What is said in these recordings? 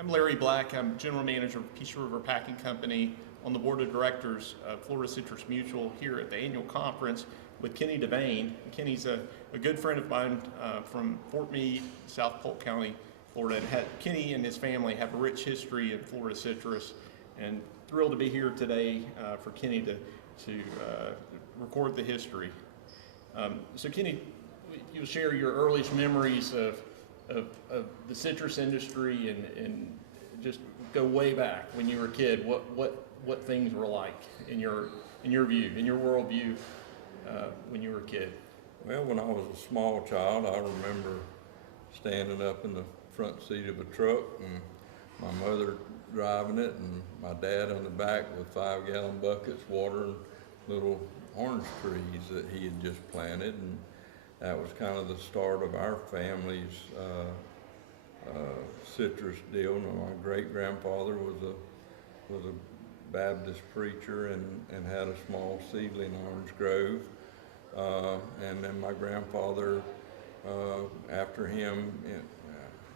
I'm Larry Black. I'm General Manager of Peace River Packing Company, on the Board of Directors of Florida Citrus Mutual here at the annual conference with Kenny Devane. Kenny's a good friend of mine from Fort Meade, South Polk County, Florida. And Kenny and his family have a rich history in Florida citrus, and thrilled to be here today for Kenny to record the history. So Kenny, you'll share your earliest memories of the citrus industry and just go way back when you were a kid. What things were like in your view, in your worldview, when you were a kid? Well, when I was a small child, I remember standing up in the front seat of a truck and my mother driving it and my dad on the back with 5-gallon buckets watering little orange trees that he had just planted, and that was kind of the start of our family's citrus deal. My great-grandfather was a Baptist preacher and had a small seedling orange grove. And then my grandfather, after him,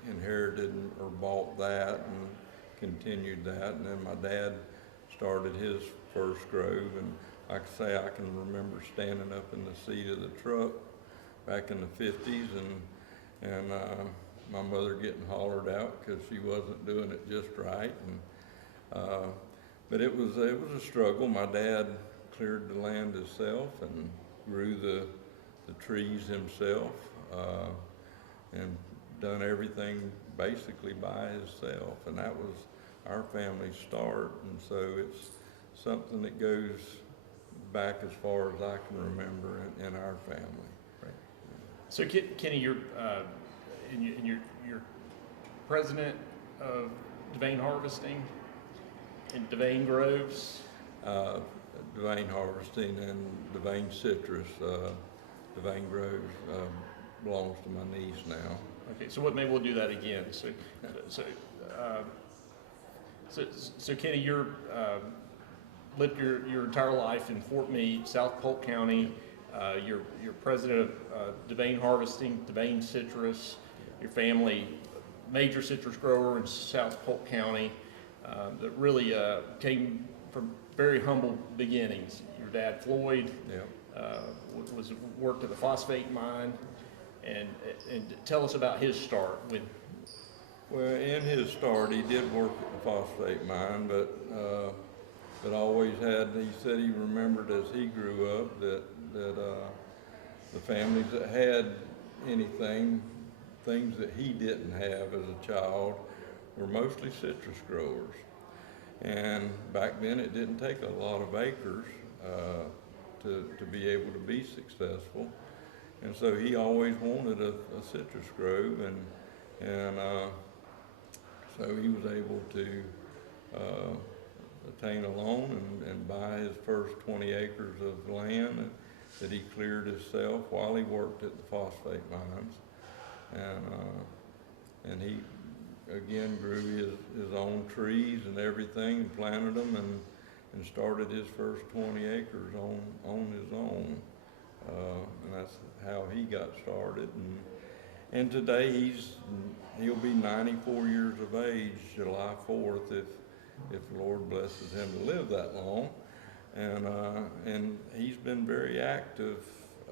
inherited or bought that and continued that. And then my dad started his first grove. And like I say, I can remember standing up in the seat of the truck back in the 50s and my mother getting hollered out because she wasn't doing it just right. And but it was a struggle. My dad cleared the land himself and grew the trees himself, and done everything basically by himself, and that was our family start. And so it's something that goes back as far as I can remember in our family. Right. So Kenny, you're president of Devane Harvesting and Devane Groves. Devane Harvesting and Devane Citrus. Devane Groves belongs to my niece now. Okay, so maybe we'll do that again. So Kenny, you're lived your entire life in Fort Meade, South Polk County. You're president of Devane Harvesting, Devane Citrus. Your family, major citrus grower in South Polk County, that really came from very humble beginnings. Your dad, Floyd, worked at the phosphate mine, and tell us about his start. Well, in his start, he did work at the phosphate mine, but always had. He said he remembered as he grew up that the families that had anything, things that he didn't have as a child, were mostly citrus growers. And back then it didn't take a lot of acres to be able to be successful. And so he always wanted a citrus grove, and so he was able to attain a loan and buy his first 20 acres of land that he cleared himself while he worked at the phosphate mines. And he again grew his own trees and everything, and planted them and started his first 20 acres on his own. And that's how he got started. And today he'll be 94 years of age July 4th if the Lord blesses him to live that long. And he's been very active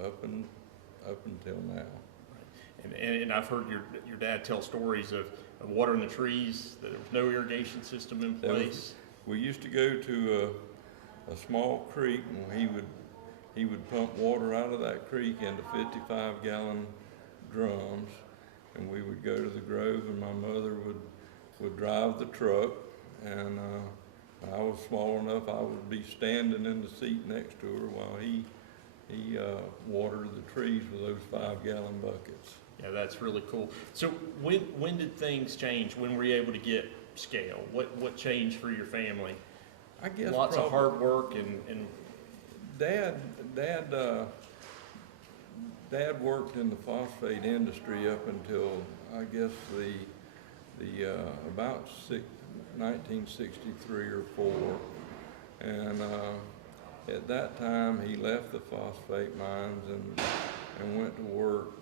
up until now. And I've heard your dad tell stories of watering the trees, that there was no irrigation system in place. We used to go to a small creek, and he would pump water out of that creek into 55-gallon drums, and we would go to the grove, and my mother would drive the truck, and I was small enough I would be standing in the seat next to her while he watered the trees with those 5-gallon buckets. Yeah, that's really cool. So when did things change? When were you able to get scale? What changed for your family? I guess lots of hard work and Dad worked in the phosphate industry up until I guess the about 1963 or 4, and at that time he left the phosphate mines and went to work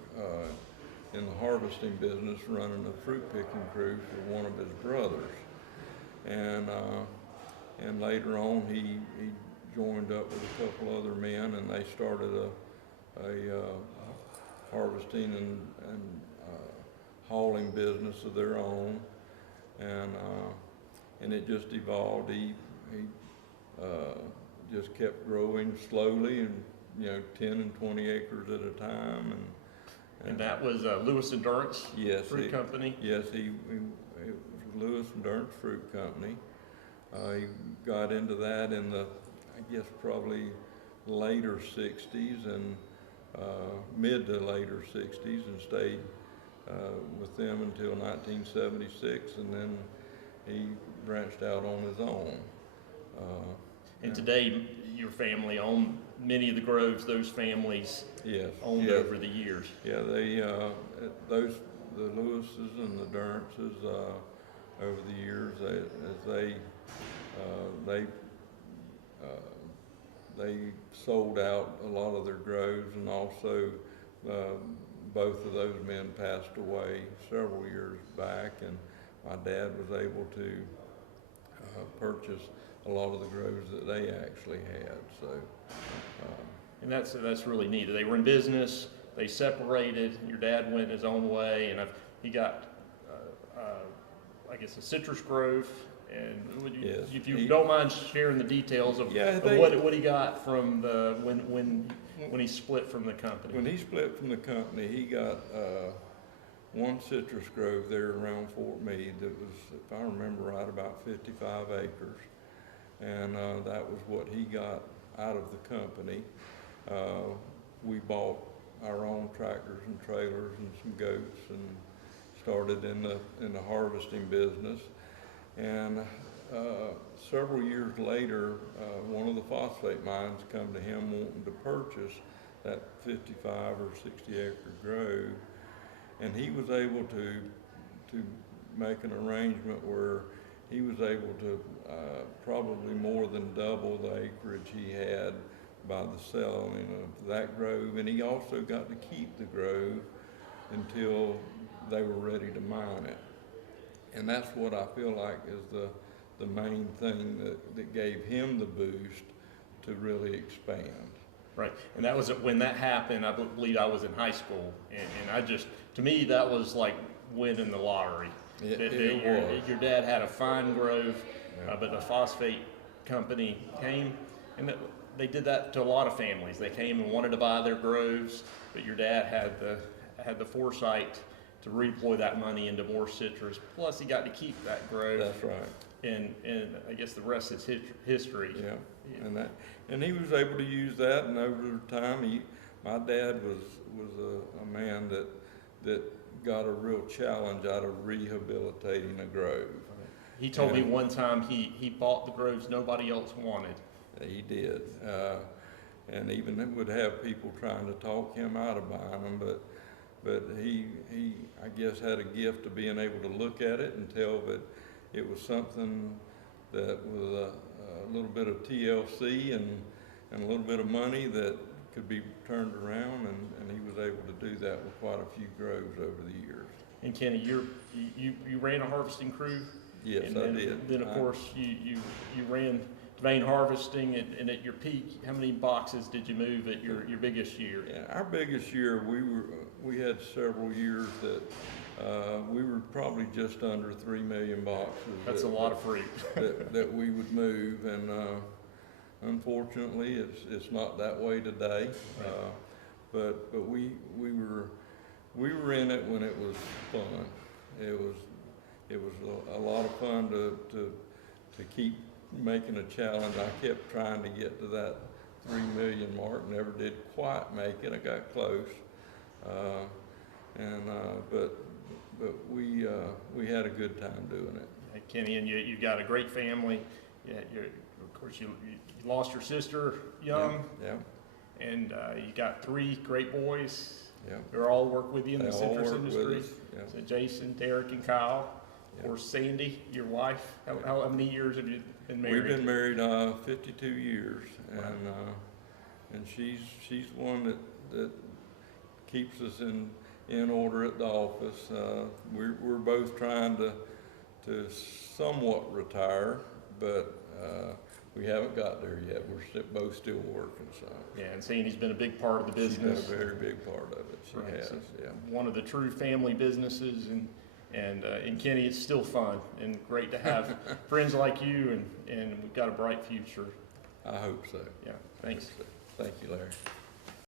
in the harvesting business, running a fruit picking crew for one of his brothers. And later on, he joined up with a couple other men, and they started a harvesting and hauling business of their own, and it just evolved. He just kept growing slowly, and 10 and 20 acres at a time, and that was Lewis Endurance yes, Fruit Company? Yes, it was Lewis Endurance Fruit Company. He got into that in the, I guess, probably later 60s and mid to later 60s, and stayed with them until 1976, and then he branched out on his own. And today, your family own many of the groves those families owned over the years. Yeah, the Lewises and the Durances over the years, they sold out a lot of their groves, and also both of those men passed away several years back, and my dad was able to purchase a lot of the groves that they actually had. So, and that's really neat. They were in business. They separated. Your dad went his own way, and he got, I guess, a citrus grove. And if you don't mind sharing the details of what he got from when he split from the company. When he split from the company, he got one citrus grove there around Fort Meade that was, if I remember right, about 55 acres. And that was what he got out of the company. We bought our own tractors and trailers and some goats, and started in the harvesting business. And several years later, one of the phosphate mines come to him wanting to purchase that 55 or 60 acre grove, and he was able to make an arrangement where he was able to probably more than double the acreage he had by the selling of that grove, and he also got to keep the grove until they were ready to mine it. And that's what I feel like is the main thing that gave him the boost to really expand. Right, and that was when that happened. I believe I was in high school, and I just, to me, that was like winning the lottery. Your dad had a fine grove, but the phosphate company came, and they did that to a lot of families. They came and wanted to buy their groves, but your dad had the foresight to redeploy that money into more citrus. Plus, he got to keep that grove. That's right. And I guess the rest is history. Yeah. And he was able to use that, and over time, my dad was a man that got a real challenge out of rehabilitating a grove. He told me one time he bought the groves nobody else wanted. He did, and even would have people trying to talk him out of buying them, but he I guess had a gift of being able to look at it and tell that it was something that was a little bit of TLC and a little bit of money that could be turned around, and he was able to do that with quite a few groves over the years. And Kenny, you ran a harvesting crew? Yes, I did. Then of course you ran Devane Harvesting, and at your peak, how many boxes did you move at your biggest year? Yeah, our biggest year, we had several years that we were probably just under 3 million boxes. That's a lot of fruit. that we would move, and unfortunately, it's not that way today. But we were in it when it was fun. It was a lot of fun to keep making a challenge. I kept trying to get to that 3 million mark, never did quite make it. I got close, but we had a good time doing it. Hey, Kenny, and you got a great family. Yeah, of course you lost your sister young. Yeah. And you got 3 great boys. Yeah. Who all work with you in the citrus industry. With us. Yeah. So Jason, Derek, and Kyle. Of course, Sandy, your wife. How many years have you been married? We've been married 52 years, and she's one that keeps us in in order at the office. We're both trying to somewhat retire, but we haven't got there yet. We're both still working, so. Yeah, and seeing he's been a big part of the She's business. been a very big part of it. She Right, has, so yeah. One of the true family businesses, and Kenny, it's still fun and great to have friends like you, and we've got a bright future. I hope so. Yeah, thanks. Thank you, Larry.